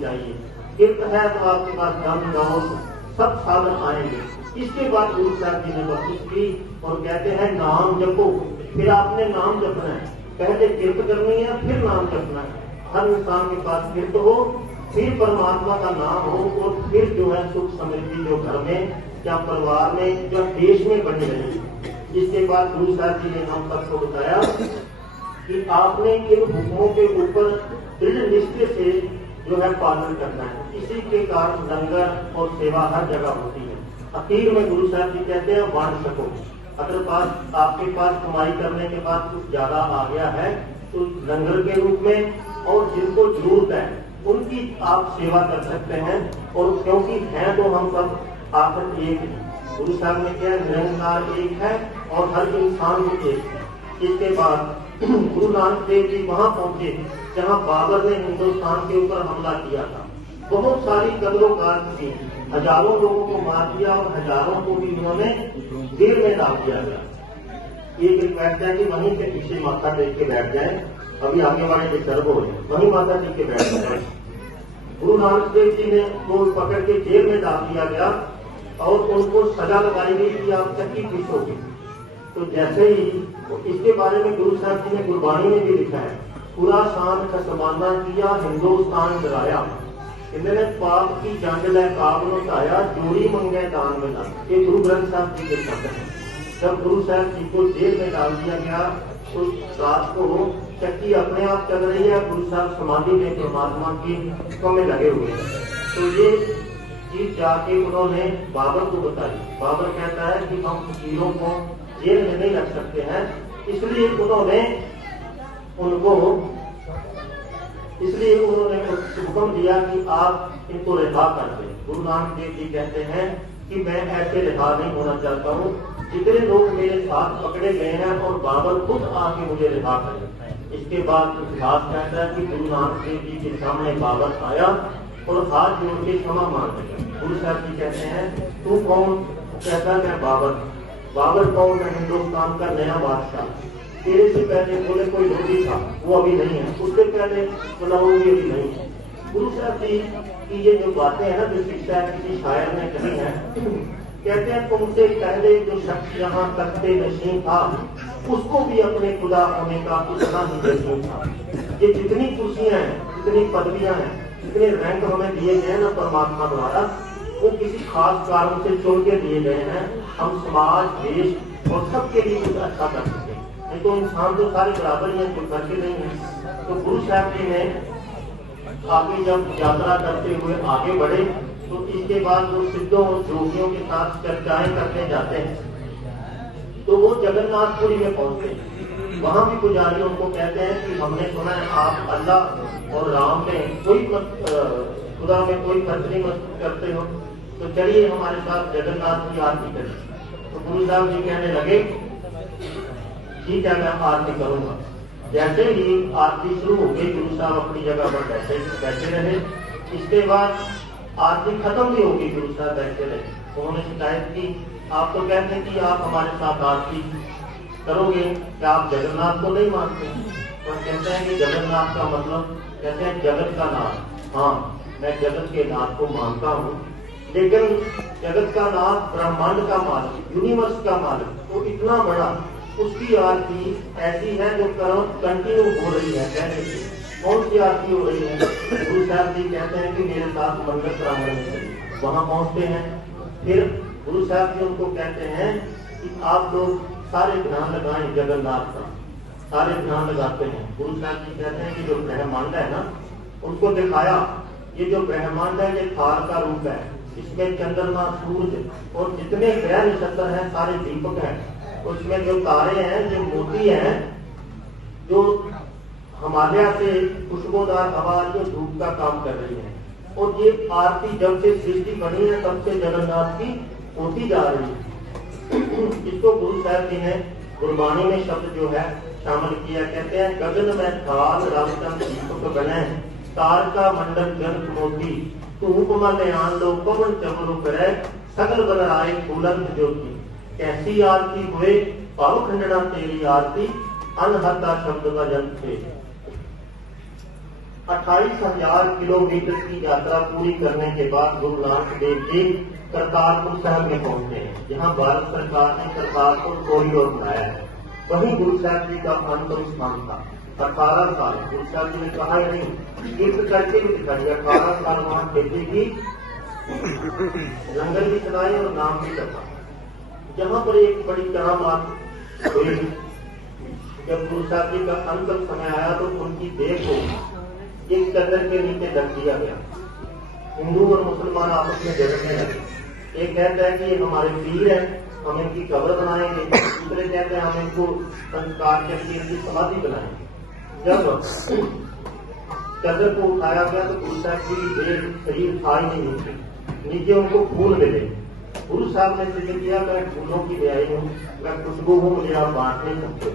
होनी चाहिए। किरत है तो आपके पास दम दौड़ सब साधन आएंगे। इसके बाद गुरु साहब जी ने बख्शिश की और कहते हैं नाम जपो। फिर आपने नाम जपना है, पहले किरत करनी है फिर नाम जपना है। हर इंसान के पास किरत हो, फिर परमात्मा का नाम हो, और फिर जो है सुख समृद्धि जो घर में या परिवार में या देश में बनी रहेगी। इसके बाद गुरु साहब जी ने हम सबको बताया कि आपने इन हुक्मों के ऊपर दृढ़ निश्चय से जो है पालन करना है। इसी के कारण लंगर और सेवा हर जगह होती है। आखिर में गुरु साहब जी कहते हैं बांट सको। अगर पास आपके पास कमाई करने के बाद कुछ ज्यादा आ गया है तो लंगर के रूप में, और जिनको जरूरत है उनकी आप सेवा कर सकते हैं। और क्योंकि हैं तो हम सब आखिर एक है। गुरु साहब ने क्या निरंकार एक है और हर इंसान भी एक है। इसके बाद गुरु नानक देव जी वहां पहुंचे जहां बाबर ने हिंदुस्तान के ऊपर हमला किया था। बहुत सारी कदरों थी, हजारों लोगों को मार दिया और हजारों को भी उन्होंने जेल में डाल दिया गया। एक रिक्वेस्ट है कि वहीं से पीछे माथा टेक के बैठ जाए, अभी आगे वाले डिस्टर्ब हो रहे, वहीं माथा टेक के बैठ जाए। गुरु नानक देव जी ने को पकड़ के जेल में डाल दिया गया और उनको सजा लगाई गई कि आप चक्की पीसोगे। तो जैसे ही इसके बारे में गुरु साहब जी ने गुरबाणी में भी लिखा है, पूरा शान का समाना किया हिंदुस्तान डराया, इन्होंने पाप की जंग लहकाब उठाया, जोड़ी मंगे दान में ला। ये गुरु ग्रंथ साहब जी के शब्द हैं। जब गुरु साहब जी को जेल में डाल दिया गया तो रात को चक्की अपने आप चल रही है, गुरु साहब समाधि में परमात्मा की में लगे हुए हैं। तो ये चीज जाके उन्होंने बाबर को बताई। बाबर कहता है कि हम फकीरों को जेल में नहीं रख सकते हैं, इसलिए उन्होंने हुक्म दिया कि आप इनको रिहा कर दें। गुरु नानक देव जी कहते हैं कि मैं ऐसे रिहा नहीं होना चाहता हूँ, जितने लोग मेरे साथ पकड़े गए हैं और बाबर खुद आके मुझे रिहा करें। इसके बाद इतिहास कहता है कि गुरु नानक देव जी के सामने बाबर आया और हाथ जोड़ के क्षमा मांग लिया। गुरु साहब जी कहते हैं तू कौन? कहता है मैं बाबर। बाबर कौन? मैं हिंदुस्तान का नया बादशाह। तेरे से पहले बोले कोई रोटी था, वो अभी नहीं है, उससे पहले बोला वो भी अभी नहीं है। गुरु साहब जी की ये जो बातें हैं ना, जो शिक्षा किसी शायर ने कही है, कहते हैं तुमसे पहले जो शख्स यहाँ तख्ते नशीं था उसको भी अपने खुदा होने का उतना ही यकीन था। ये जितनी कुर्सियां हैं, जितनी पदवियां हैं, जितने रैंक हमें दिए गए ना परमात्मा द्वारा, वो किसी खास कारण से चुन के दिए गए हैं। हम समाज, देश और सबके लिए कुछ अच्छा कर सके। नहीं तो इंसान तो सारे बराबर ही हैं, कोई करके नहीं है। तो गुरु साहब जी ने आगे जब यात्रा करते हुए आगे बढ़े तो इसके बाद वो सिद्धों और जोगियों के साथ चर्चाएं करने जाते हैं। तो वो जगन्नाथपुरी में पहुंचते हैं। वहां भी पुजारियों को कहते हैं कि हमने सुना है आप अल्लाह और राम में कोई खुदा में कोई फर्क नहीं करते हो, तो चलिए हमारे साथ जगन्नाथ की आरती करें। तो गुरु साहब जी कहने लगे ठीक है मैं आरती करूंगा। जैसे ही आरती शुरू हो गई गुरु साहब अपनी जगह पर बैठे रहे। इसके बाद आरती खत्म भी होगी, गुरु साहब बैठे रहे। उन्होंने शिकायत की आप तो कहते हैं कि आप हमारे साथ आरती करोगे, क्या आप जगन्नाथ को नहीं मानते? तो कहते हैं कि जगन्नाथ का मतलब, कहते हैं जगत का नाथ। हाँ मैं जगत के नाथ को मानता हूँ, लेकिन जगत का नाथ ब्रह्मांड का मालिक, यूनिवर्स का मालिक, तो इतना बड़ा, उसकी आरती ऐसी है जो कंटिन्यू हो रही है। कहने की कौन सी आरती हो रही है? गुरु साहब जी कहते हैं कि मेरे साथ मंदिर प्रांगण में चलिए। वहां पहुंचते हैं। फिर गुरु साहब जी उनको कहते हैं कि आप लोग सारे ध्यान लगाएं जगन्नाथ का। सारे ध्यान लगाते हैं। गुरु साहब जी कहते हैं कि जो ब्रह्मांड है ना, उसको दिखाया। ये जो ब्रह्मांड है ये थाल का रूप है, इसमें चंद्रमा, सूर्य और जितने ग्रह नक्षत्र हैं सारे दीपक हैं। उसमें जो तारे हैं, जो मोती हैं, जो हिमालय से खुशबूदार हवा जो धूप का काम कर रही है। और ये आरती जब से सृष्टि बनी है तब से जगन्नाथ की होती जा रही है। इसको गुरु साहब जी ने गुरबाणी में शब्द जो है शामिल किया। कहते हैं गगन में थाल रामचंद्र दीपक बने, तार का मंडल जन मोती, धूप मल्यान लो पवन चमरू करे, सकल बनाए फूलंत ज्योति। कैसी आरती हुए पाव खंडना तेरी आरती, अनहता शब्द का जन थे। 28,000 किलोमीटर की यात्रा पूरी करने के बाद गुरु नानक देव जी करतारपुर साहब में पहुंचे हैं, जहां भारत सरकार ने करतारपुर कॉरिडोर बनाया है। वहीं गुरु साहब जी का अंतिम स्थान था। 18 साल गुरु साहब जी ने कहा ही नहीं, कीर्त करके भी दिखाई। 18 साल वहां खेती की, लंगर भी चलाए और नाम भी करता। जहां पर एक बड़ी करामात हुई, जब गुरु साहब जी का अंतिम समय आया तो उनकी देह को एक चादर के नीचे रख दिया गया। हिंदू और मुसलमान आपस में झगड़ने लगे। एक कहता है कि ये हमारे पीर है, हम इनकी कब्र बनाएंगे, दूसरे कहते हैं हम इनको संस्कार करके इनकी समाधि बनाएंगे। जब चादर को उठाया गया तो गुरु साहब की देह शरीर था ही नहीं नीचे उनको फूल मिले। गुरु साहब ने जिक्र किया, मैं फूलों की ब्याई हूँ, मैं खुशबू हूँ, मुझे आप बांट नहीं सकते।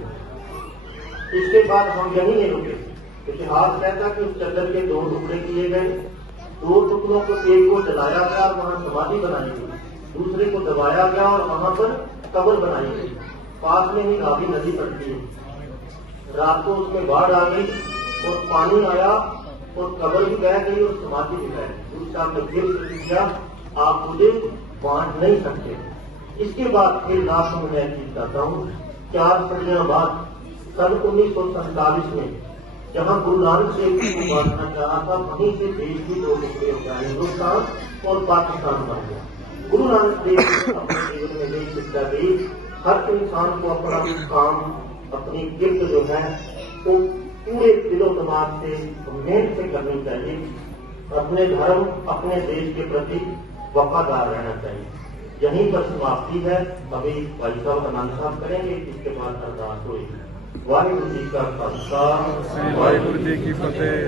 इसके बाद हम यहीं नहीं रुके। इतिहास कहता कि उस चादर के 2 टुकड़े किए गए, 2 टुकड़ों को एक को जलाया गया और वहां समाधि बनाई गई, दूसरे को दबाया गया और वहां पर कब्र बनाई गई। पास में ही रावी नदी पड़ती है। रात को उसमें बाढ़ आ गई और पानी आया और कब्र भी बह गई और समाधि भी बह गई। गुरु साहब ने फिर किया, आप मुझे बांट नहीं सकते। इसके बाद फिर लास्ट में मैं चीज चाहता हूँ, 4 सदियों बाद सन 1947 में जहां गुरु नानक देव जी को बांटना चाहा था, वहीं से देश भी 2 टुकड़े हो गया, हिंदुस्तान और पाकिस्तान बन गया। गुरु नानक देव जी ने अपने जीवन में यही शिक्षा दी, हर इंसान को अपना काम, अपनी गिफ्ट जो है वो पूरे दिलो दिमाग से मेहनत से करनी चाहिए। अपने धर्म, अपने देश के प्रति वफादार रहना चाहिए। यहीं पर समाप्ति है। अभी भाई साहब आनंद साहब करेंगे, इसके बाद अरदास होगी। वाहिगुरु जी का खालसा, वाहिगुरु जी की फतेह।